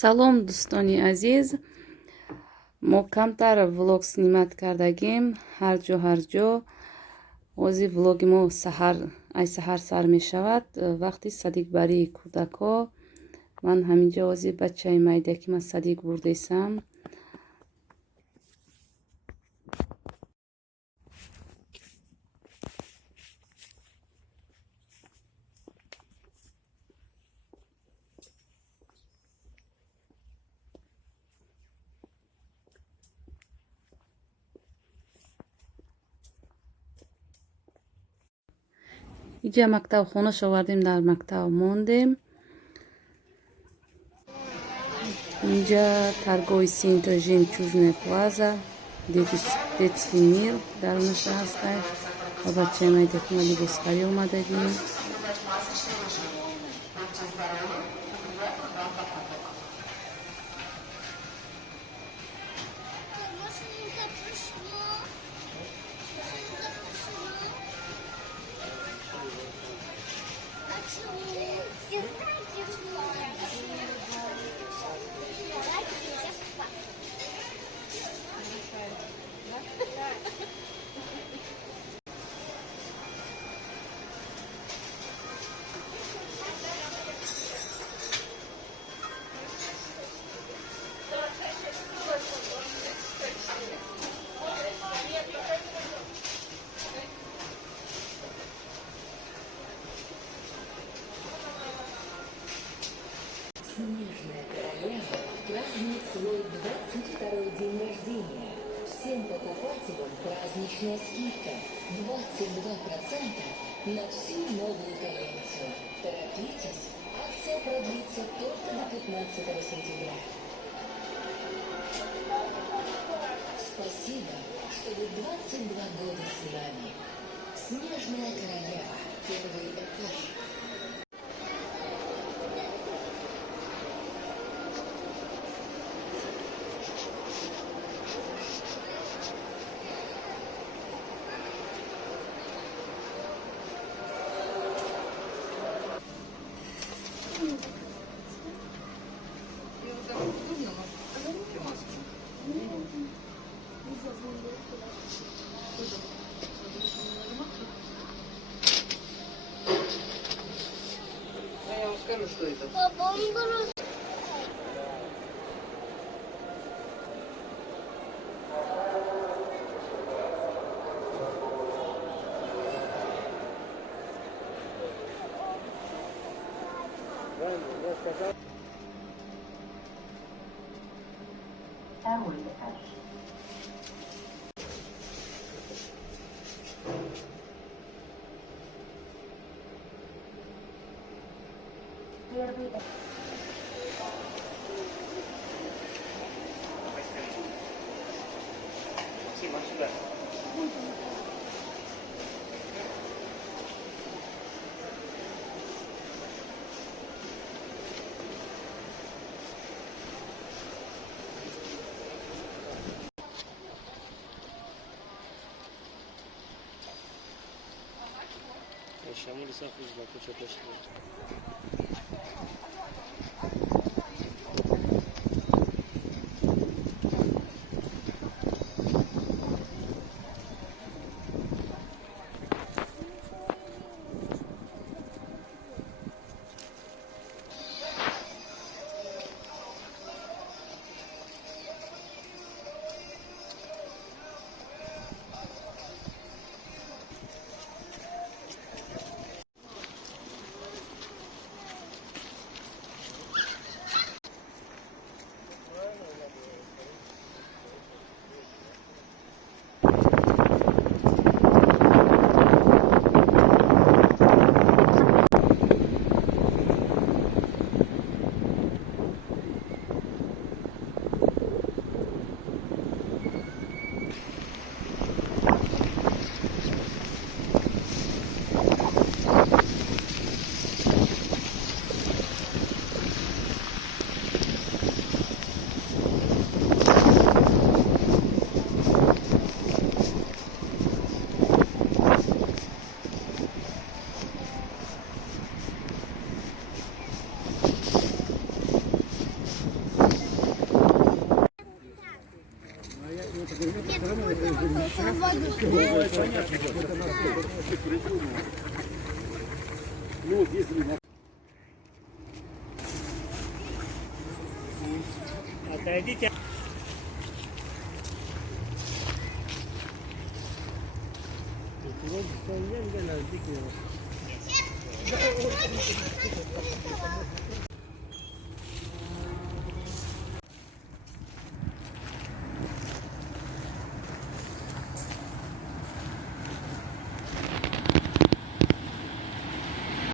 салом дӯстони азиз, мо камтар влог снимат кардагим ҳар ҷо. ози влоги мо ай саҳар сар мешавад вақти садикбарии кӯдакҳо. ман ҳаминҷо ози бачаи майдаки ман садик бурдесам. иҷа мактаб хонааш овардем, дар мактаб мондем. инҷа торговый центр «Жемчужная плаза», детский мир дарунаш ҳастад. ва бачаи майдаки ма либосхарӣ омадагим. Снежная королева празднует свой 22-й день рождения. Всем покупателям праздничная скидка 22% на всю новую коллекцию. Торопитесь, акция продлится только до 15 сентября. Спасибо, что вы 22 года с нами. Снежная королева. Первый этаж. Я вам скажу, что это. Папа, он бросил. Второй этаж. Первый этаж. Максим, сюда. Şamil Safuz bakı çok hoş Дойдите.